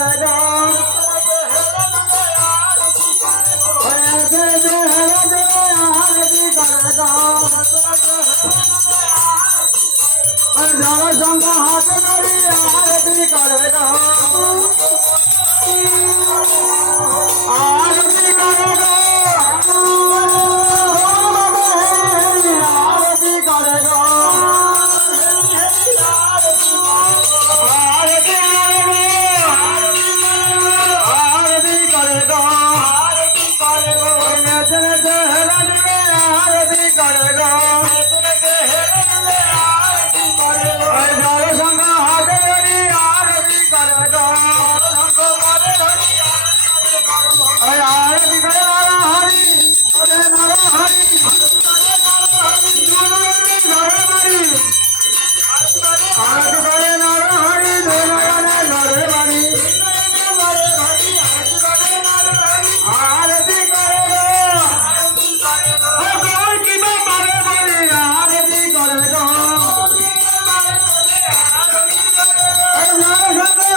করে গো জনসংঘ হাত ধরি আরতি করে গো আরতি করে গো আরতি করে গো আরতি করে গো আরতি করে গো জনসংঘ হাত ধরি আরতি করে গো আরতি করে হরি হরি আরতি করে নর হরি ধরে নরে বাড়ি আরতি করে গো কিবা পারে বলি আরতি করে গো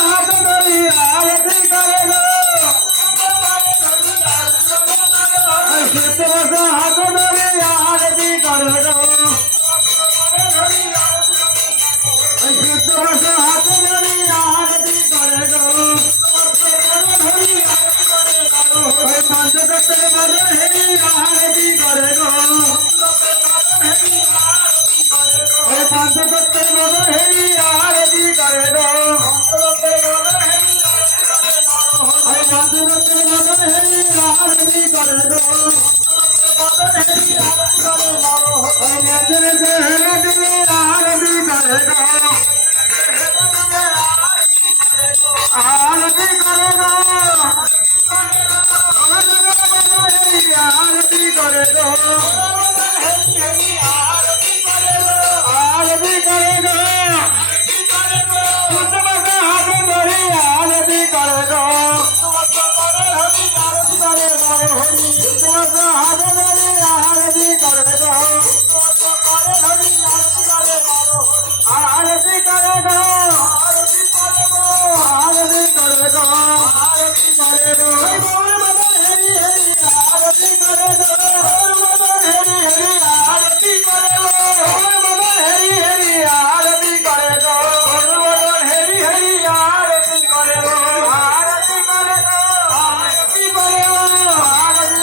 হাত ধরি আরতি করে গো হাত ধরি আরতি করে গো হাত ধরি আরতি করে গো পঞ্চদত্তের মধ্যে হেরি আরতি করে গো পঞ্চদত্তের মধ্যে হেরি আরতি করে গো পঞ্চদত্তের মধ্যে হেরি আরতি করে গো आरती करे गो आरती करे गो आरती करे गो हाथ धरी आरती करे गो हाथ धरी आरती करे गो आरती करे गो आरती करे गो आरती करे गो हेरी हेरी आरती करे गो हेरी हेरी आरती करे गो हेरी हेरी आरती करे गो हेरी हेरी आरती करे गो आरती करे गो आरती करे गो आरती करे गो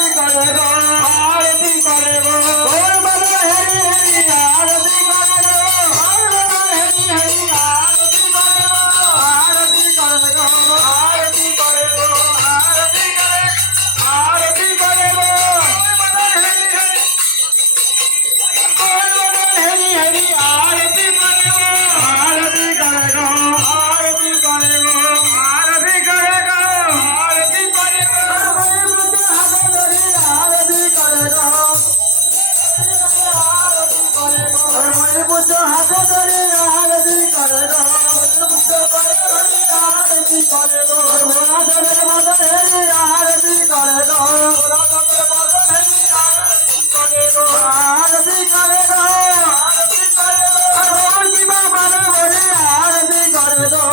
आरती करे गो हेरी हेरी आरती करे गो हेरी हेरी आरती करे गो आरती करे गो आरती करे गो आरती करे आरती करे गो हेरी हेरी आरती करे गो आरती करे गो आरती करे गो आरती करे गो आरती करे गो हाथ धरी आरती करे गो बुद्ध हाथ धरी आरती करे गो आरती करे गो मोरा धरे मदन हेरी आरती करे गो आरती करे गो आरती करे गो किबा बारे बोले आरती करे गो